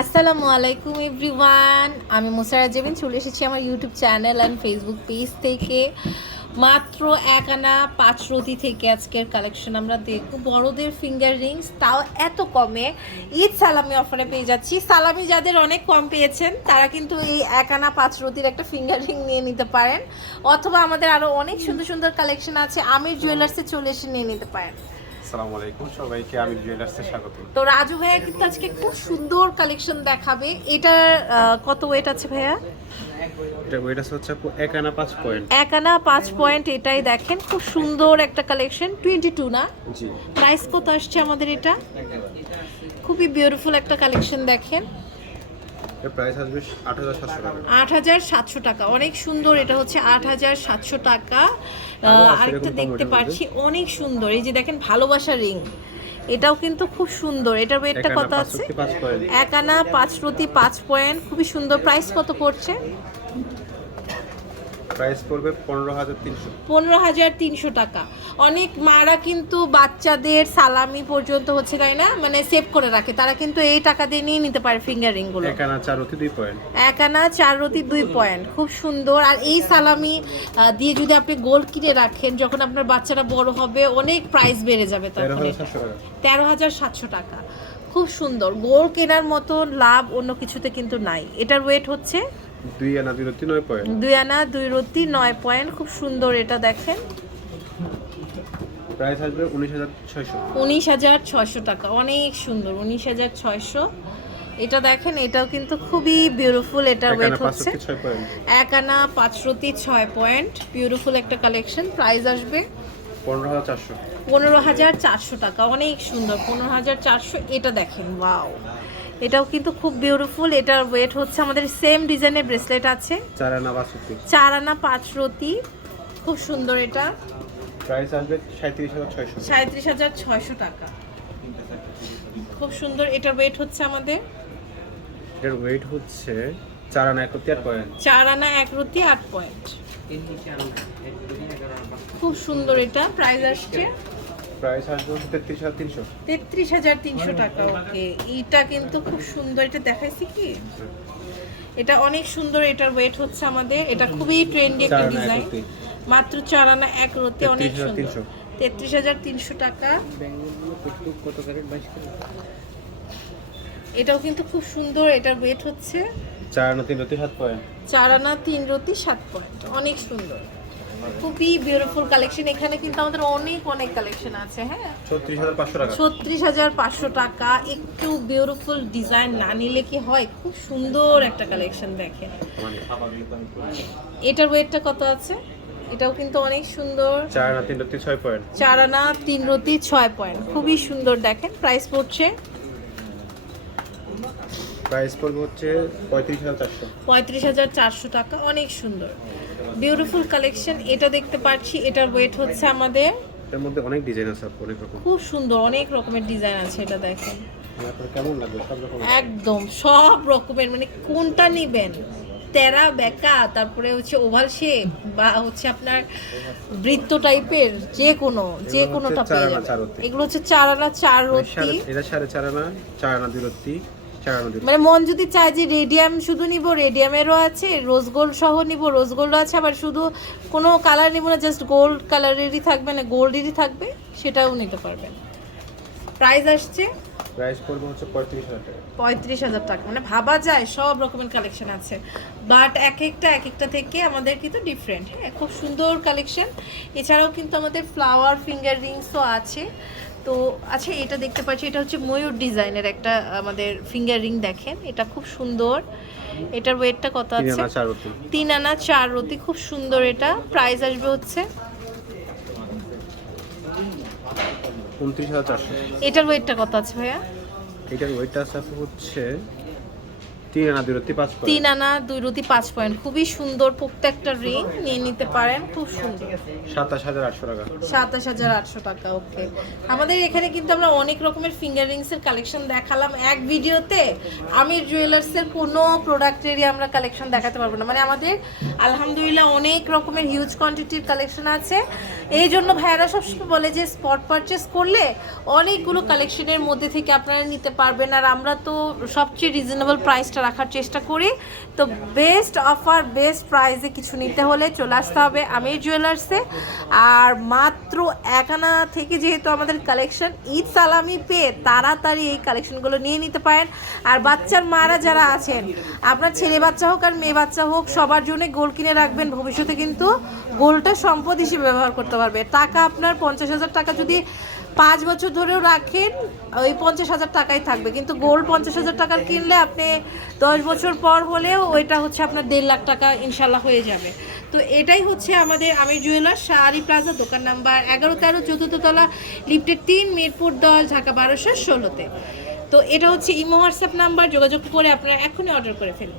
আসসালামু আলাইকুম এভরিওয়ান। আমি মুসারা জেবিন, চলে এসেছি আমার YouTube channel and Facebook page থেকে। মাত্র এক আনা পাঁচ রতি থেকে আজকের কালেকশন আমরা দেখব। বড়দের ফিঙ্গার রিংস তাও এত কমে। ঈদ সালামি অফারে পেয়ে যাচ্ছি। সালামি যাদের অনেক কম পেয়েছেন, তারা কিন্তু এই এক আনা পাঁচ রতির একটা ফিঙ্গার রিং নিয়ে নিতে পারেন। অথবা আমাদের আরও অনেক সুন্দর সুন্দর কালেকশন আছে। আমির জুয়েলার্সে চলে এসে নিয়ে নিতে পারেন। আসসালামু আলাইকুম সবাইকে আমি জুয়েলার্সে স্বাগত। তো রাজু ভাইয়া কিন্তু আজকে খুব সুন্দর কালেকশন দেখাবে। এটা কত ওয়েট আছে ভাইয়া? এটা ওয়েট আছে হচ্ছে এক আনা পাঁচ পয়েন্ট এক আনা পাঁচ পয়েন্ট এটাই দেখেন খুব সুন্দর একটা কালেকশন টোয়েন্টি টু না? জি। প্রাইস কত আসছে আমাদের এটা? খুবই বিউটিফুল একটা কালেকশন দেখেন। প্রাইস আসবে আট হাজার সাতশো টাকা। আট হাজার সাতশো টাকা। অনেক সুন্দর এটা হচ্ছে আট হাজার সাতশো টাকা। আরেকটা দেখতে পাচ্ছি অনেক সুন্দর। এই যে দেখেন ভালোবাসা রিং। এটাও কিন্তু খুব সুন্দর। এটার ওয়েটটা কত আছে? এক আনা পাঁচ প্রতি পাঁচ পয়েন্ট। খুবই সুন্দর। প্রাইস কত পড়ছে? প্রাইস পড়বে পনেরো হাজার তিনশো। পনেরো হাজার তিনশো টাকা। অনেক মারা কিন্তু বাচ্চাদের সালামি পর্যন্ত হচ্ছে তাই না? মানে সেভ করে রাখে। তারা কিন্তু এই টাকা দিয়ে নিয়ে নিতে পারে ফিঙ্গার রিংগুলো এক আনা চার রুটি দুই পয়েন্ট এক আনা চার রতি দুই পয়েন্ট খুব সুন্দর। আর এই সালামি দিয়ে যদি আপনি গোল্ড কিনে রাখেন যখন আপনার বাচ্চারা বড় হবে অনেক প্রাইস বেড়ে যাবে তেরো তখন হাজার সাতশো টাকা। তেরো হাজার সাতশো টাকা। খুব সুন্দর। গোল্ড কেনার মতো লাভ অন্য কিছুতে কিন্তু নাই। এটার ওয়েট হচ্ছে দুই আনা দুই রুটি নয় পয়েন্ট। দুই আনা দুই রতি নয় পয়েন্ট খুব সুন্দর এটা দেখেন। প্রাইস আসবে উনিশ হাজার ছয়শো। উনিশ হাজার ছয়শো টাকা অনেক সুন্দর উনিশ হাজার ছয়শো। এটা দেখেন এটাও কিন্তু খুবই বিউটিফুল এক ওয়েট হচ্ছে। এক আনা পাঁচশোতি ছয় পয়েন্ট বিউটিফুল একটা কালেকশন প্রাইস আসবে পনেরো হাজার চারশো। পনেরো হাজার চারশো টাকা অনেক সুন্দর পনেরো হাজার চারশো এটা দেখেন ওয়াও এটাও কিন্তু খুব বিউটিফুল এটার ওয়েট হচ্ছে আমাদের সেম ডিজাইনের ব্রেসলেট আছে। চার আনা পাঁচ রুটি চার আনা পাঁচ রতি। খুব সুন্দর এটা। প্রাইস আসবে সাঁত্রিশ হাজার ছয়শো। সাঁত্রিশ হাজার ছয়শো টাকা। খুব সুন্দর এটার ওয়েট হচ্ছে আমাদের। এর ওয়েট হচ্ছে চার আনা এক রুটি আট পয়েন্ট চার আনা এক রতি আট পয়েন্ট খুব সুন্দর এটা। প্রাইস আসছে। প্রাইস আসবে হচ্ছে তেত্রিশ হাজার তিনশো। তেত্রিশ হাজার তিনশো টাকা ওকে। এইটা কিন্তু খুব সুন্দর এটা দেখাইছি কি? এটা অনেক সুন্দর এটার ওয়েট হচ্ছে আমাদের এটা খুবই ট্রেন্ডি একটা ডিজাইন মাত্র চার আনা এক রতি অনেক সুন্দর। তেত্রিশ হাজার তিনশো টাকা। এটাও কিন্তু খুব সুন্দর এটার ওয়েট হচ্ছে চার আনা তিন রুটি সাত পয়েন্ট। চার আনা তিন রতি সাত পয়েন্ট। অনেক সুন্দর। খুবই বিউটিফুল কালেকশন এখানে কিন্তু আমাদের অনেক অনেক কালেকশন আছে হ্যাঁ? ছত্রিশ হাজার পাঁচশো টাকা। একটু বিউটিফুল ডিজাইন না নিলে কি হয়? খুব সুন্দর একটা কালেকশন দেখেন এটার ওয়েটটা কত আছে? এটাও কিন্তু অনেক সুন্দর। চার আনা তিন রুটি ছয় পয়েন্ট চার আনা তিন রতি ছয় পয়েন্ট খুবই সুন্দর দেখেন। প্রাইস পড়ছে? প্রাইস পড়বে হচ্ছে পঁয়ত্রিশ হাজার চারশো। পঁয়ত্রিশ হাজার চারশো টাকা। অনেক সুন্দর। বিউটিফুল কালেকশন এটা দেখতে পাচ্ছি এটার ওয়েট হচ্ছে আমাদের এর মধ্যে অনেক ডিজাইন আছে অনেক রকম। খুব সুন্দর অনেক রকমের ডিজাইন আছে এটা দেখেন। মানে আপনার কেমন লাগবে? সব রকম একদম সব রকমের মানে কোনটা নিবেন? তেরা বেকা তারপরে হচ্ছে ওভাল শেপ বা হচ্ছে আপনার বৃত্ত টাইপের যে কোনো যে কোনোটা পেয়ে যাবেন। এগুলো হচ্ছে চার আনা চার মানে রতি সাড়ে- এটা সাড়ে চার আনা চার আনা দুই রত্তি মানে মন যদি চায় যে রেডিয়াম শুধু নিব রেডিয়ামেরও আছে রোজ গোল্ড সহ নিব রোজ গোল্ড আছে আবার শুধু কোনো কালার নিব না জাস্ট গোল্ড কালারেরই থাকবে না গোল্ডেরই থাকবে সেটাও নিতে পারবেন। প্রাইস আসছে? প্রাইস পড়বে হচ্ছে পঁয়ত্রিশ হাজার টাকা। পঁয়ত্রিশ হাজার টাকা মানে ভাবা যায় সব রকমের কালেকশন আছে। বাট এক একটা এক একটা থেকে আমাদের কিন্তু ডিফারেন্ট হ্যাঁ খুব সুন্দর কালেকশন। এছাড়াও কিন্তু আমাদের ফ্লাওয়ার ফিঙ্গার রিংসও আছে। তো আচ্ছা এটা দেখতে পাচ্ছি এটা হচ্ছে ময়ূর ডিজাইনের একটা আমাদের ফিঙ্গার রিং দেখেন এটা খুব সুন্দর। এটার ওয়েটটা কত আছে? তিন আনা চার রতি খুব সুন্দর এটা। প্রাইস আসবে হচ্ছে? এটার ওয়েটটা কত আছে ভাইয়া? এটার ওয়েটটা আছে হচ্ছে তিন আনা দুই রত্তি পাঁচ তিন আনা দুই রুটি পাঁচ পয়েন্ট। খুবই সুন্দর প্রত্যেকটা রিং নিয়ে নিতে পারেন খুব সুন্দর। সাতাশ হাজার আটশো টাকা। সাতাশ হাজার আটশো টাকা ওকে আমাদের এখানে কিন্তু আমরা অনেক রকমের ফিঙ্গার রিংসের কালেকশন দেখালাম। এক ভিডিওতে আমি জুয়েলার্সের কোনো প্রোডাক্টেরই আমরা কালেকশন দেখাতে পারব না। মানে আমাদের আলহামদুলিল্লাহ অনেক রকমের হিউজ কোয়ান্টিটির কালেকশন আছে। এই জন্য ভাইয়ারা সবসময় বলে যে স্পট পারচেস করলে অনেকগুলো কালেকশনের মধ্যে থেকে আপনারা নিতে পারবেন। আর আমরা তো সবচেয়ে রিজনেবল প্রাইসটা রাখার চেষ্টা করি। তো বেস্ট অফার বেস্ট প্রাইসে কিছু নিতে হলে চলে আসতে হবে আমির জুয়েলার্সে আর মাত্র এক আনা থেকে যেহেতু আমাদের কালেকশন ঈদ সালামি পেয়ে তাড়াতাড়ি এই কালেকশনগুলো নিয়ে নিতে পারেন। আর বাচ্চার মারা যারা আছেন, আপনার ছেলে বাচ্চা হোক আর মেয়ে বাচ্চা হোক, সবার জন্য গোল কিনে রাখবেন। ভবিষ্যতে কিন্তু গোলটা সম্পদ হিসেবে ব্যবহার করতে পারবে। টাকা আপনার পঞ্চাশ হাজার টাকা যদি পাঁচ বছর ধরেও রাখেন, ওই পঞ্চাশ হাজার টাকাই থাকবে। কিন্তু গোল্ড পঞ্চাশ হাজার টাকার কিনলে আপনি দশ বছর পর হলেও ওইটা হচ্ছে আপনার দেড় লাখ টাকা ইনশাল্লাহ হয়ে যাবে। তো এটাই হচ্ছে আমাদের আমি জুয়েলার শাড়ি প্লাজা, দোকান নাম্বার এগারো তেরো, চতুর্থ তলা, লিফটের তিন, মিরপুর দল ঢাকা বারোশো ষোলোতে। তো এটা হচ্ছে ইমো হোয়াটসঅ্যাপ নাম্বার, যোগাযোগ করে আপনারা এখনই অর্ডার করে ফেলুন।